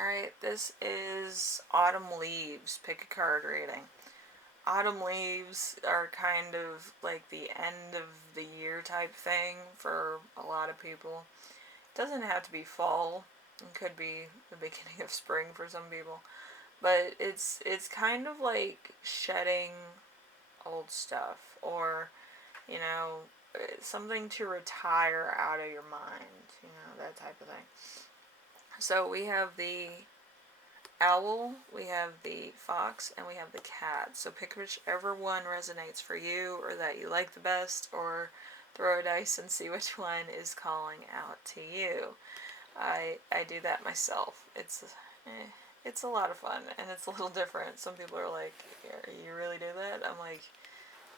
Alright, this is Autumn Leaves. Pick a card reading. Autumn leaves are kind of like the end of the year type thing for a lot of people. It doesn't have to be fall. It could be the beginning of spring for some people. But it's kind of like shedding old stuff, or, you know, something to retire out of your mind, that type of thing. So we have the owl, we have the fox, and we have the cat. So pick whichever one resonates for you or that you like the best, or throw a dice and see which one is calling out to you. I do that myself. It's a lot of fun, and it's a little different. Some people are like, you really do that? I'm like,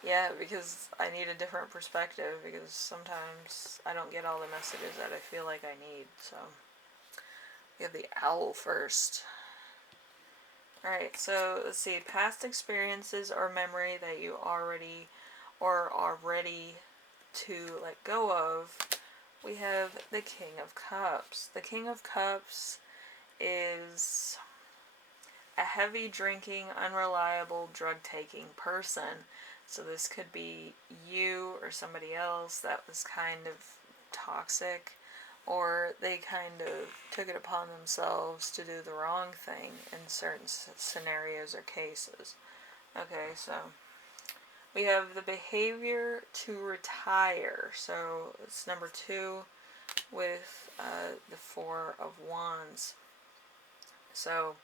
yeah, because I need a different perspective, because sometimes I don't get all the messages that I feel like I need. So we have the owl first. Alright, so let's see. Past experiences or memory that you already or are ready to let go of. We have the King of Cups. The King of Cups is a heavy drinking, unreliable, drug taking person. So this could be you or somebody else that was kind of toxic, or they kind of took it upon themselves to do the wrong thing in certain scenarios or cases. Okay, so we have the behavior to retire. So it's number 2 with the Four of Wands. So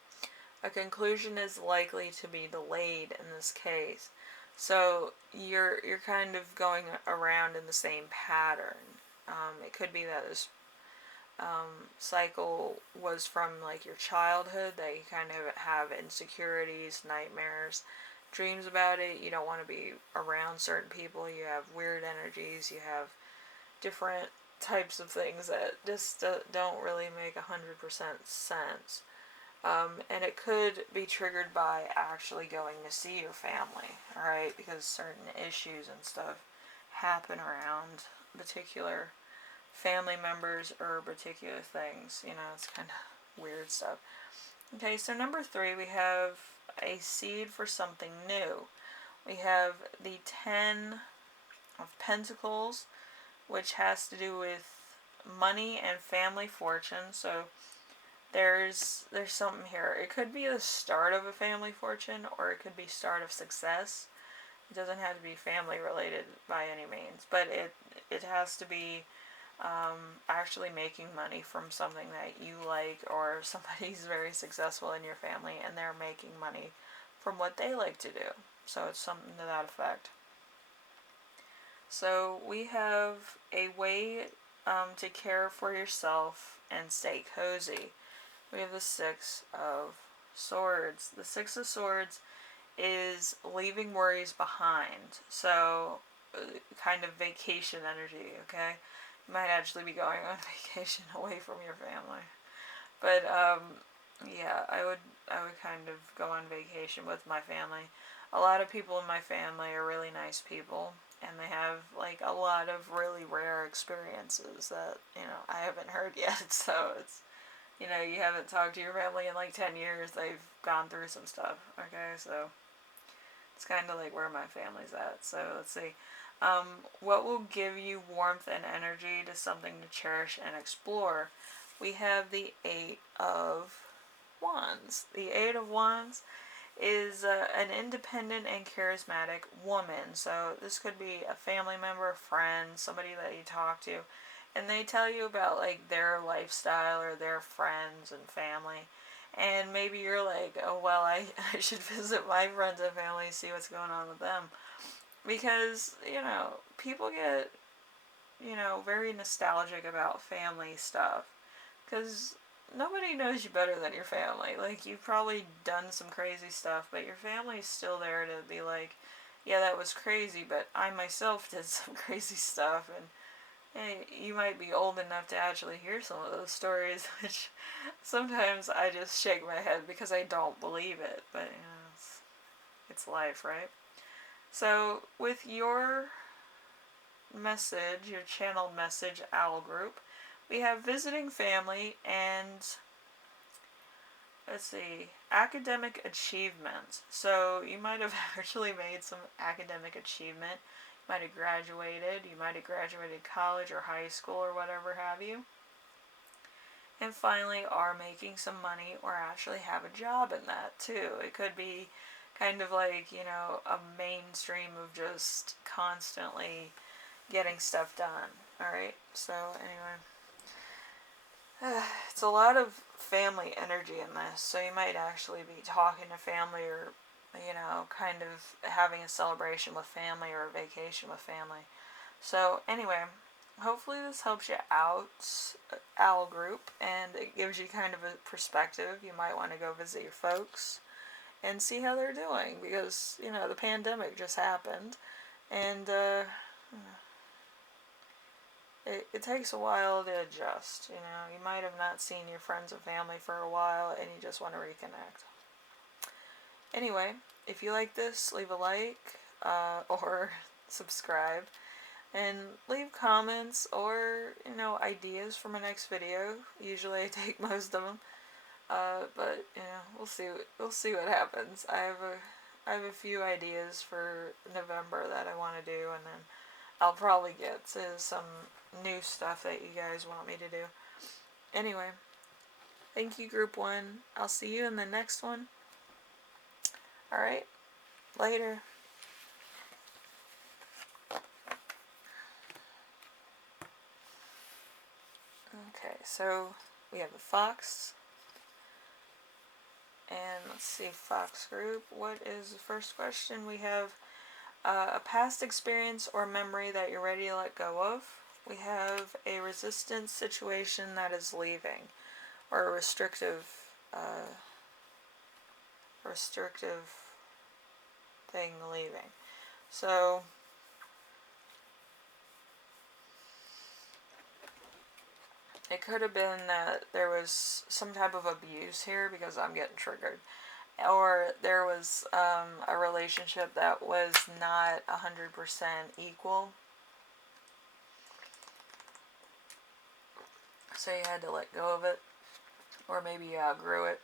a conclusion is likely to be delayed in this case. So you're kind of going around in the same pattern. It could be that this cycle was from like your childhood, that you kind of have insecurities, nightmares, dreams about it. You don't want to be around certain people. You have weird energies. You have different types of things that just don't really make 100% sense. And it could be triggered by actually going to see your family, alright? Because certain issues and stuff happen around particular family members or particular things. It's kind of weird stuff. Okay, so number 3, we have a seed for something new. We have the 10 of Pentacles, which has to do with money and family fortune. So there's something here. It could be the start of a family fortune, or it could be start of success. It doesn't have to be family related by any means, but it has to be actually making money from something that you like, or somebody's very successful in your family and they're making money from what they like to do. So it's something to that effect. So we have a way to care for yourself and stay cozy. We have the Six of Swords. The Six of Swords is leaving worries behind. So kind of vacation energy, okay? You might actually be going on vacation away from your family. But yeah, I would kind of go on vacation with my family. A lot of people in my family are really nice people, and they have like a lot of really rare experiences that I haven't heard yet. So it's you haven't talked to your family in like 10 years. They've gone through some stuff. Okay, so it's kind of like where my family's at. So let's see. What will give you warmth and energy to something to cherish and explore? We have the Eight of Wands. The Eight of Wands is an independent and charismatic woman. So this could be a family member, a friend, somebody that you talk to, and they tell you about like their lifestyle or their friends and family. And maybe you're like, oh, well, I should visit my friends and family, see what's going on with them. Because, people get, very nostalgic about family stuff. Because nobody knows you better than your family. Like, you've probably done some crazy stuff, but your family's still there to be like, yeah, that was crazy, but I myself did some crazy stuff, and hey, you might be old enough to actually hear some of those stories, which sometimes I just shake my head because I don't believe it, but it's life, right? So with your message, your channeled message, Owl Group, we have visiting family and let's see, academic achievement. So you might have actually made some academic achievement. You might have graduated. You might have graduated college or high school or whatever have you. And finally, are making some money or actually have a job in that too. It could be kind of like, a mainstream of just constantly getting stuff done. Alright, so anyway. It's a lot of family energy in this, so you might actually be talking to family or, kind of having a celebration with family or a vacation with family. So, anyway, hopefully this helps you out, owl group, and it gives you kind of a perspective. You might want to go visit your folks and see how they're doing because, the pandemic just happened, and, it takes a while to adjust. You might have not seen your friends and family for a while and you just want to reconnect. Anyway, if you like this, leave a like or subscribe and leave comments or ideas for my next video. Usually I take most of them, but we'll see what happens. I have a few ideas for November that I want to do, and then I'll probably get to some new stuff that you guys want me to do. Anyway, thank you, Group 1. I'll see you in the next one. Alright, later. Okay, so we have the fox. And let's see, fox group. What is the first question? We have a past experience or memory that you're ready to let go of. We have a resistance situation that is leaving, or a restrictive thing leaving. So it could have been that there was some type of abuse here because I'm getting triggered. Or there was a relationship that was not 100% equal. So you had to let go of it. Or maybe you outgrew it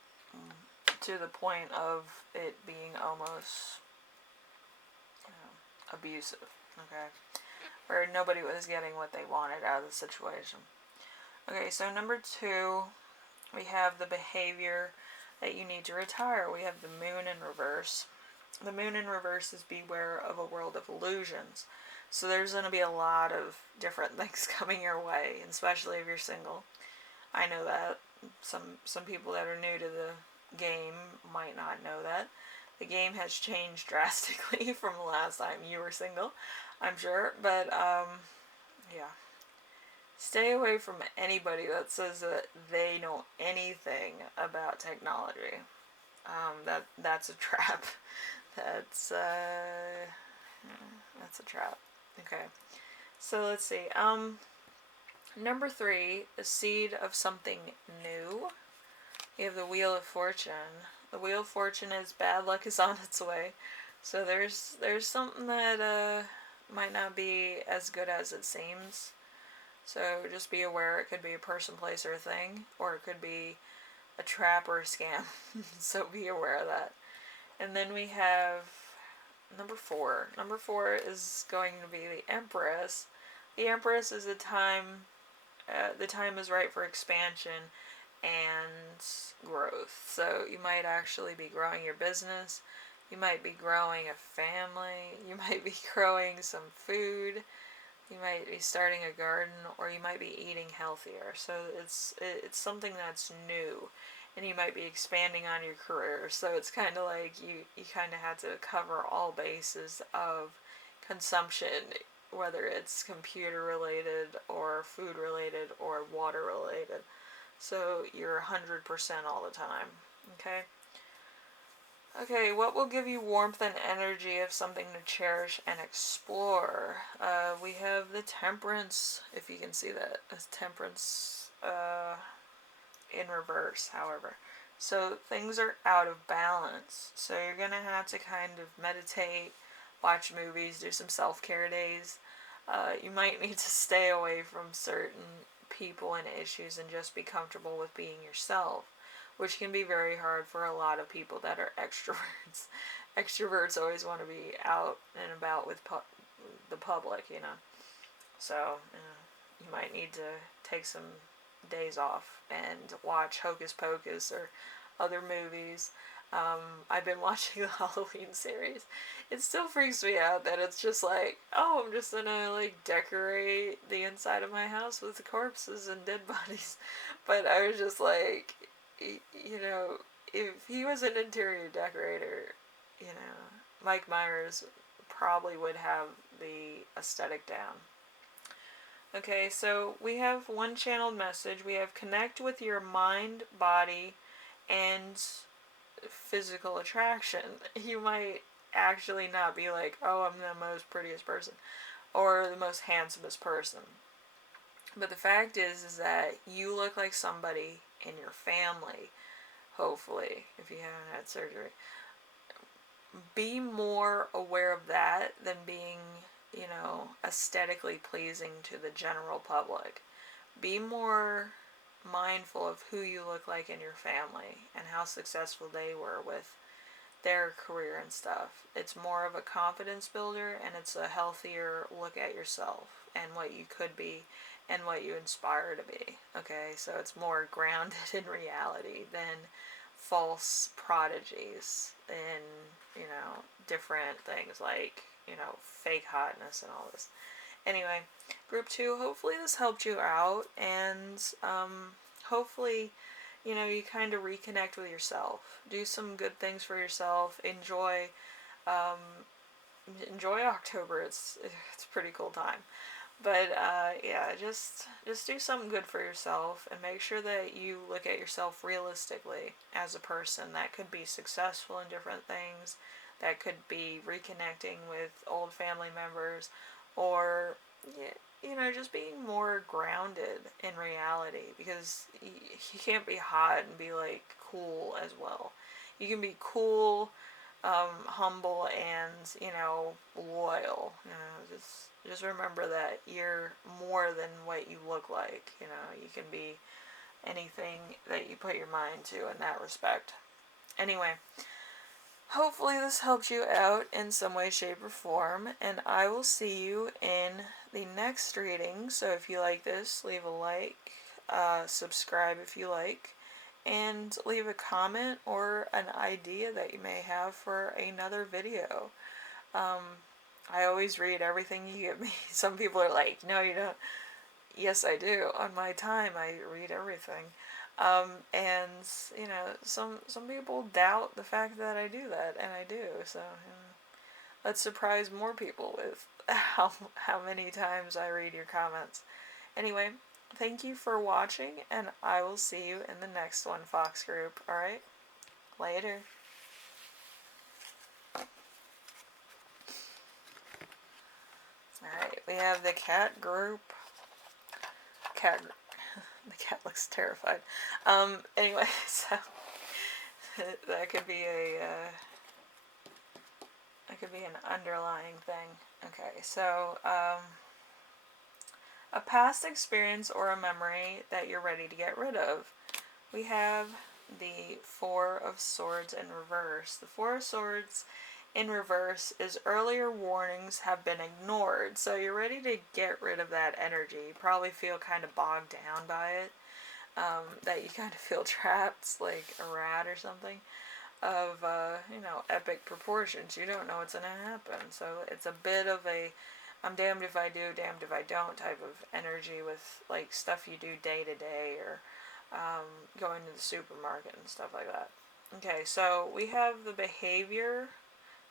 to the point of it being almost abusive. Okay? Where nobody was getting what they wanted out of the situation. Okay, so number 2, we have the behavior that you need to retire. We have the moon in reverse. The moon in reverse is beware of a world of illusions. So there's going to be a lot of different things coming your way, especially if you're single. I know that. Some people that are new to the game might not know that. The game has changed drastically from the last time you were single, I'm sure. But, yeah. Stay away from anybody that says that they know anything about technology. That's a trap. That's a trap. Okay. So let's see. Number 3, the seed of something new. You have the Wheel of Fortune. The Wheel of Fortune is bad luck is on its way. So there's something that might not be as good as it seems. So just be aware. It could be a person, place, or a thing, or it could be a trap or a scam. So be aware of that. And then we have number 4. Number 4 is going to be the Empress. The Empress is a time, the time is right for expansion and growth. So you might actually be growing your business. You might be growing a family. You might be growing some food. You might be starting a garden, or you might be eating healthier. So it's something that's new, and you might be expanding on your career. So it's kind of like you kind of had to cover all bases of consumption, whether it's computer related or food related or water related. So you're 100% all the time. Okay? Okay, what will give you warmth and energy of something to cherish and explore? We have the Temperance, if you can see that. Temperance in reverse, however. So things are out of balance. So you're going to have to kind of meditate, watch movies, do some self-care days. You might need to stay away from certain people and issues and just be comfortable with being yourself. which can be very hard for a lot of people that are extroverts. Extroverts always want to be out and about with the public, you know. So, you might need to take some days off and watch Hocus Pocus or other movies. I've been watching the Halloween series. It still freaks me out that it's just like, oh, I'm just gonna like decorate the inside of my house with corpses and dead bodies. But I was just like, you know, if he was an interior decorator, you know, Mike Myers probably would have the aesthetic down. Okay, so we have one channeled message. We have connect with your mind, body, and physical attraction. You might actually not be like, oh, I'm the most prettiest person or the most handsomest person. But the fact is that you look like somebody in your family, hopefully, if you haven't had surgery. Be more aware of that than being, you know, aesthetically pleasing to the general public. Be more mindful of who you look like in your family and how successful they were with their career and stuff. It's more of a confidence builder, and it's a healthier look at yourself and what you could be and what you inspire to be. Okay, so it's more grounded in reality than false prodigies in, you know, different things like, you know, fake hotness and all this. Anyway, group 2, hopefully this helped you out, and hopefully, you know, you kind of reconnect with yourself. Do some good things for yourself. Um, enjoy October. It's a pretty cool time. But yeah, just do something good for yourself, and make sure that you look at yourself realistically as a person that could be successful in different things, that could be reconnecting with old family members, or you know, just being more grounded in reality, because you can't be hot and be like cool as well. You can be cool, humble, and, you know, loyal. You know, just remember that you're more than what you look like. You know, you can be anything that you put your mind to in that respect. Anyway, hopefully this helped you out in some way, shape, or form, and I will see you in the next reading. So if you like this, leave a like, subscribe if you like, and leave a comment or an idea that you may have for another video. I always read everything you give me. Some people are like, no, you don't. Yes, I do. On my time, I read everything. And, you know, some people doubt the fact that I do that, and I do. So, let's surprise more people with how many times I read your comments. Anyway, thank you for watching, and I will see you in the next one, Fox Group. Alright? Later. Alright, we have the cat group. The cat looks terrified. Anyway, so that could be an underlying thing. Okay, so a past experience or a memory that you're ready to get rid of. We have the Four of Swords in reverse. The Four of Swords in reverse is earlier warnings have been ignored. So you're ready to get rid of that energy. You probably feel kind of bogged down by it. That you kind of feel trapped like a rat or something of, you know, epic proportions. You don't know what's going to happen. So it's a bit of a I'm damned if I do, damned if I don't type of energy with like stuff you do day to day, or going to the supermarket and stuff like that. Okay, so we have the behavior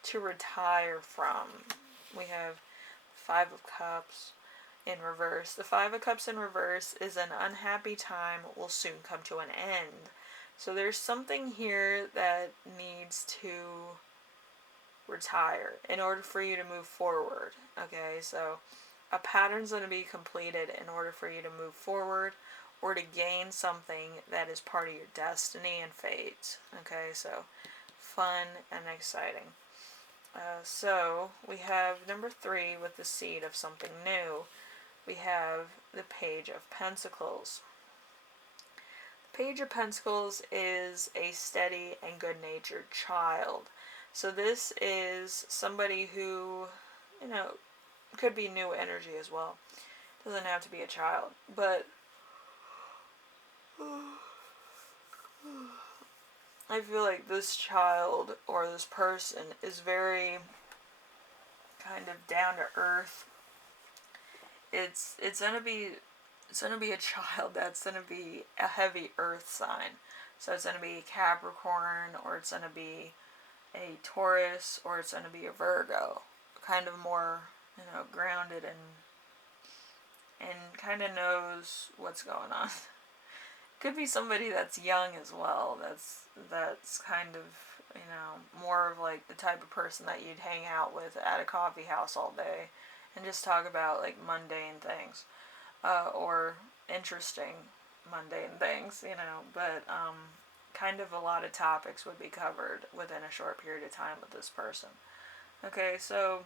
to retire from. We have Five of Cups in reverse. The Five of Cups in reverse is an unhappy time will soon come to an end. So there's something here that needs to retire in order for you to move forward. Okay, so a pattern's going to be completed in order for you to move forward or to gain something that is part of your destiny and fate. Okay, so fun and exciting. So we have number 3 with the seed of something new. We have the Page of Pentacles. Page of Pentacles is a steady and good-natured child. So this is somebody who, you know, could be new energy as well. Doesn't have to be a child. But I feel like this child or this person is very kind of down to earth. It's gonna be a child that's gonna be a heavy earth sign. So it's gonna be Capricorn, or it's gonna be a Taurus, or it's gonna be a Virgo. Kind of more, grounded and kind of knows what's going on. Could be somebody that's young as well. That's kind of, more of like the type of person that you'd hang out with at a coffee house all day and just talk about like mundane things, or interesting mundane things, but kind of a lot of topics would be covered within a short period of time with this person. Okay, so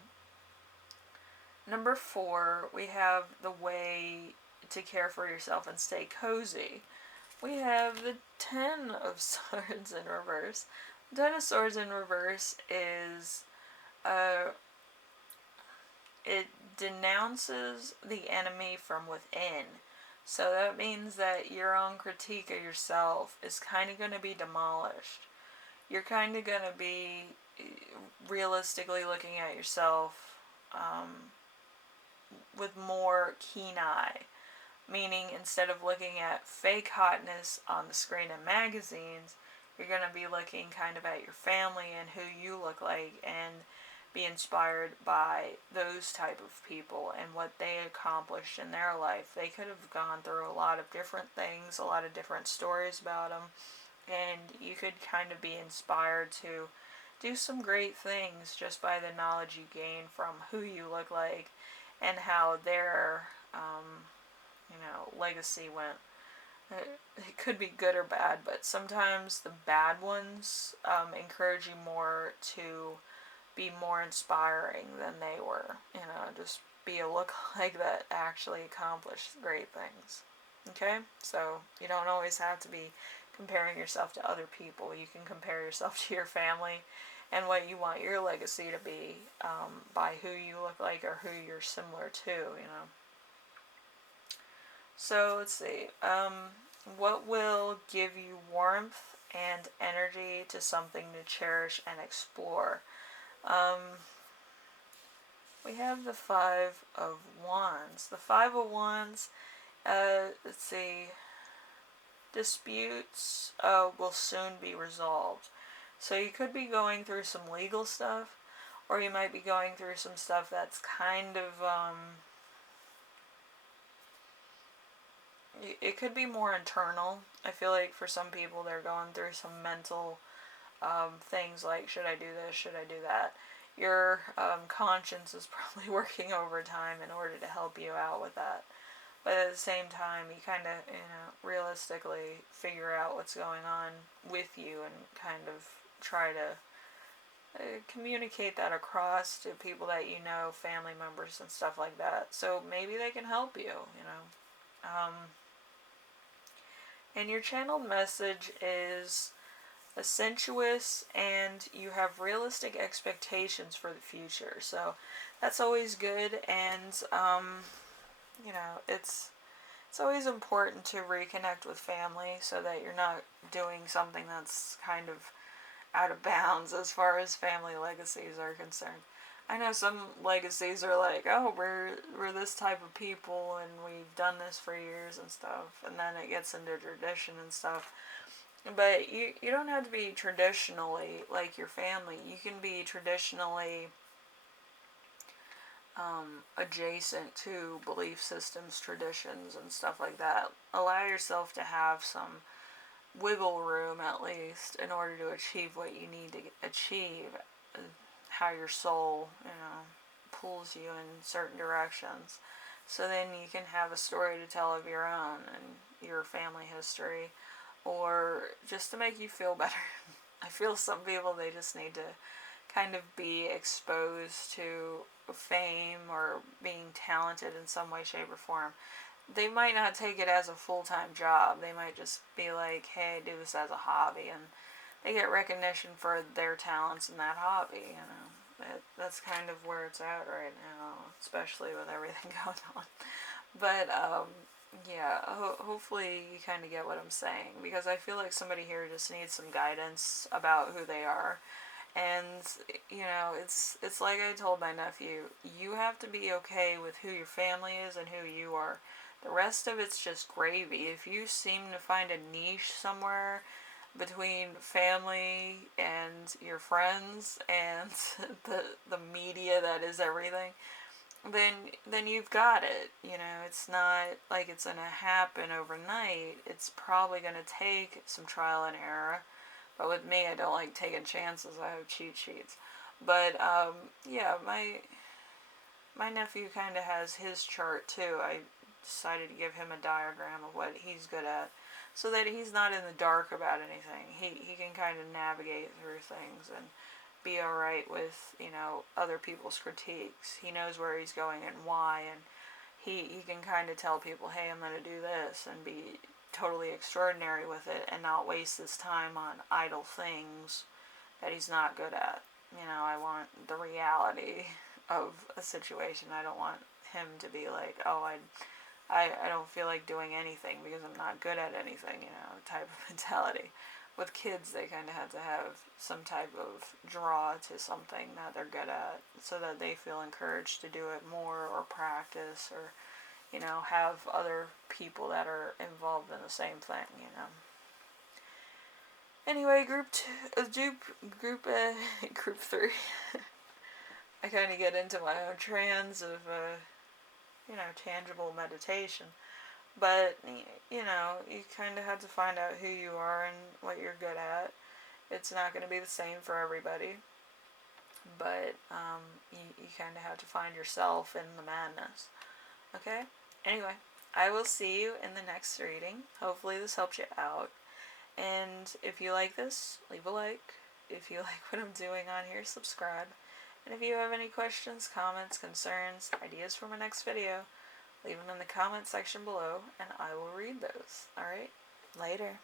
number 4, we have the way to care for yourself and stay cozy. We have the 10 of Swords in reverse. The 10 of Swords in reverse is, it denounces the enemy from within. So that means that your own critique of yourself is kind of going to be demolished. You're kind of going to be realistically looking at yourself with more keen eye. Meaning, instead of looking at fake hotness on the screen in magazines, you're going to be looking kind of at your family and who you look like, and be inspired by those type of people and what they accomplished in their life. They could have gone through a lot of different things, a lot of different stories about them, and you could kind of be inspired to do some great things just by the knowledge you gain from who you look like and how their legacy went. It could be good or bad, but sometimes the bad ones encourage you more to be more inspiring than they were. Just be a lookalike that actually accomplished great things. Okay? So you don't always have to be comparing yourself to other people. You can compare yourself to your family and what you want your legacy to be, by who you look like or who you're similar to, So let's see. What will give you warmth and energy to something to cherish and explore? We have the 5 of Wands. The 5 of Wands, let's see, disputes will soon be resolved. So you could be going through some legal stuff, or you might be going through some stuff that's kind of, it could be more internal. I feel like for some people they're going through some mental things like, should I do this, should I do that? Your conscience is probably working overtime in order to help you out with that. But at the same time, you kind of, realistically figure out what's going on with you and kind of try to communicate that across to people that you know, family members and stuff like that. So maybe they can help you, And your channeled message is sensuous, and you have realistic expectations for the future. So that's always good, and it's always important to reconnect with family so that you're not doing something that's kind of out of bounds as far as family legacies are concerned. I know some legacies are like, oh, we're this type of people and we've done this for years and stuff, and then it gets into tradition and stuff. But you don't have to be traditionally like your family. You can be traditionally adjacent to belief systems, traditions, and stuff like that. Allow yourself to have some wiggle room, at least, in order to achieve what you need to achieve. How your soul, pulls you in certain directions. So then you can have a story to tell of your own and your family history, or just to make you feel better. I feel some people, they just need to kind of be exposed to fame or being talented in some way, shape, or form. they might not take it as a full-time job. They might just be like, hey, I do this as a hobby, and they get recognition for their talents in that hobby, you know. That's kind of where it's at right now, especially with everything going on. But, yeah, hopefully you kind of get what I'm saying, because I feel like somebody here just needs some guidance about who they are. And, you know, it's like I told my nephew, you have to be okay with who your family is and who you are. The rest of it's just gravy. If you seem to find a niche somewhere between family and your friends and the media that is everything, then you've got it. You know, it's not like it's gonna happen overnight. It's probably gonna take some trial and error. But with me, I don't like taking chances. I have cheat sheets. But yeah, my nephew kind of has his chart too. I decided to give him a diagram of what he's good at, so that he's not in the dark about anything. He can kind of navigate through things and be alright with, you know, other people's critiques. He knows where he's going and why, and he can kind of tell people, hey, I'm going to do this, and be totally extraordinary with it, and not waste his time on idle things that he's not good at. You know, I want the reality of a situation. I don't want him to be like, oh, I don't feel like doing anything because I'm not good at anything, you know, type of mentality. With kids, they kind of have to have some type of draw to something that they're good at, so that they feel encouraged to do it more, or practice, or, you know, have other people that are involved in the same thing, you know. Anyway, group 3. I kind of get into my own trance of, you know, tangible meditation. But, you know, you kind of have to find out who you are and what you're good at. It's not going to be the same for everybody. But, you kind of have to find yourself in the madness. Okay? Anyway, I will see you in the next reading. Hopefully this helps you out. And if you like this, leave a like. If you like what I'm doing on here, subscribe. And if you have any questions, comments, concerns, ideas for my next video, leave them in the comment section below, and I will read those. Alright? Later.